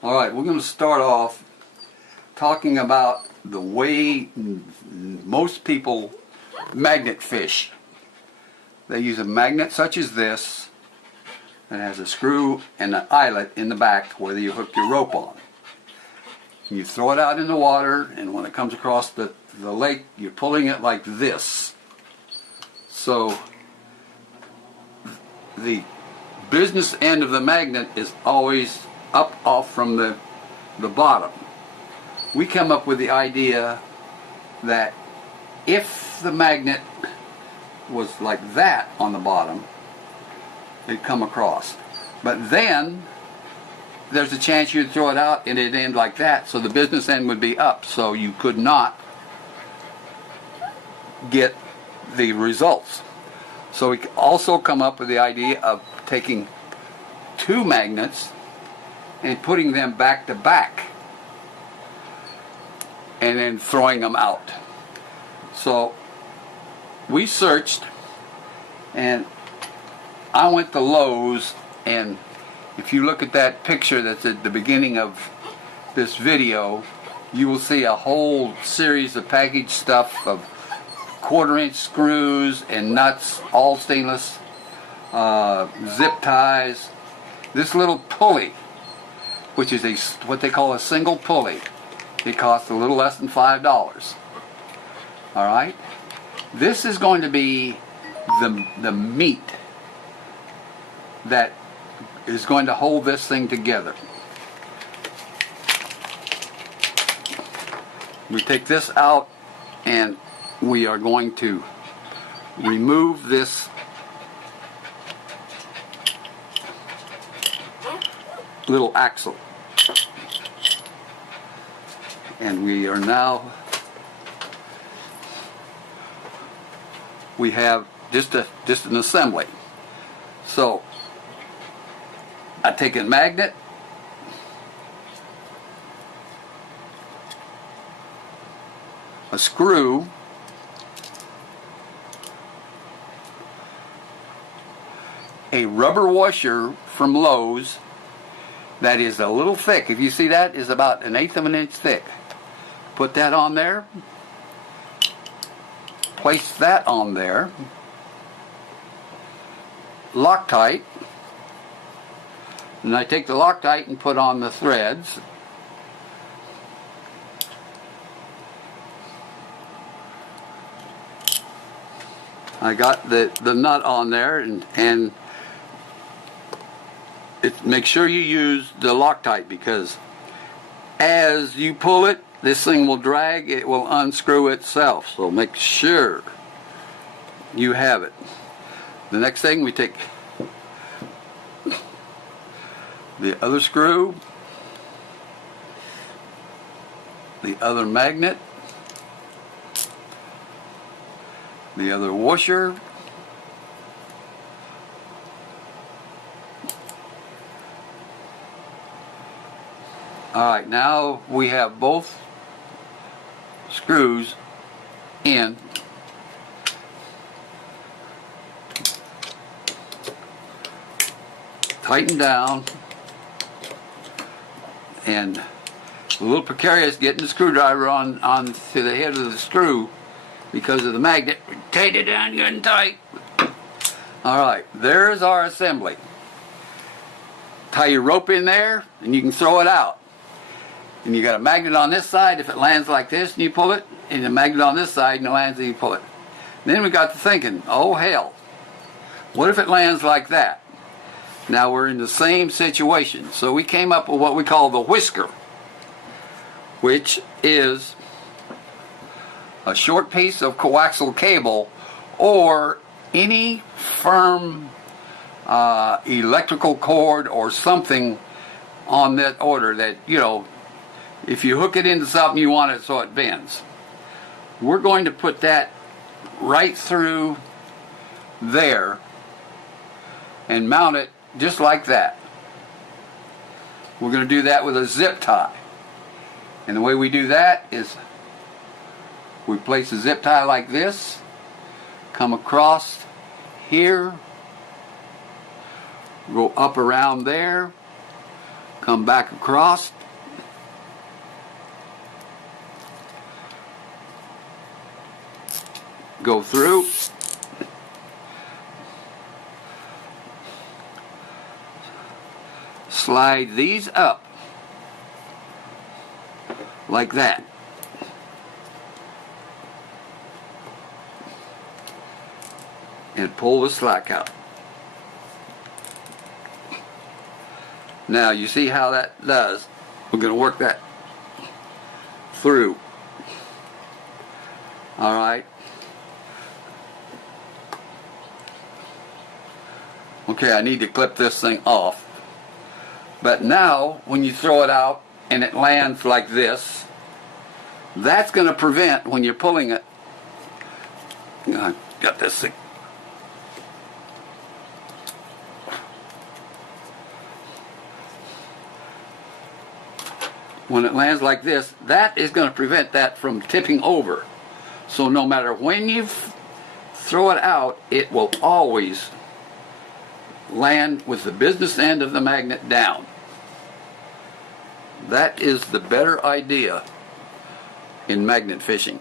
Alright, we're going to start off talking about the way most people magnet fish. They use a magnet such as this that has a screw and an eyelet in the back where you hook your rope on. You throw it out in the water, and when it comes across the lake, you're pulling it like this. So the business end of the magnet is always up off from the bottom. We come up with the idea that if the magnet was like that on the bottom, it'd come across. But then there's a chance you'd throw it out and it'd end like that, so the business end would be up, so you could not get the results. So we also come up with the idea of taking two magnets and putting them back to back and then throwing them out. So we searched, and I went to Lowe's, and if you look at that picture that's at the beginning of this video, you will see a whole series of packaged stuff of 1/4-inch screws and nuts, all stainless, zip ties. This little pulley, which is what they call a single pulley, it costs a little less than $5. Alright? This is going to be the meat that is going to hold this thing together. We take this out, and we are going to remove this little axle. And we are now, we have just an assembly. So I take a magnet, a screw, a rubber washer from Lowe's that is a little thick. If you see that, is about 1/8 of an inch thick. Put that on there. Place that on there. Loctite. And I take the Loctite and put on the threads. I got the nut on there, and make sure you use the Loctite, because as you pull it, this thing will drag, it will unscrew itself. So make sure you have it. The next thing, we take the other screw, the other magnet, the other washer, alright, now we have both screws in. Tighten down, and a little precarious getting the screwdriver on to the head of the screw because of the magnet. Tighten it down good and tight. Alright, there's our assembly. Tie your rope in there and you can throw it out. And you got a magnet on this side. If it lands like this and you pull it, and a magnet on this side and it lands and you pull it. Then we got to thinking, oh hell, what if it lands like that? Now we're in the same situation. So we came up with what we call the whisker, which is a short piece of coaxial cable or any firm electrical cord or something on that order that, you know, if you hook it into something, you want it so it bends. We're going to put that right through there and mount it just like that. We're going to do that with a zip tie. And the way we do that is we place a zip tie like this, come across here, go up around there, come back across, go through, slide these up like that. And pull the slack out. Now you see how that does. We're going to work that through. Alright. Okay, I need to clip this thing off. But now, when you throw it out and it lands like this, that's going to prevent, when you're pulling it, I got this thing. When it lands like this, that is going to prevent that from tipping over. So no matter when you throw it out, it will always land with the business end of the magnet down. That is the better idea in magnet fishing.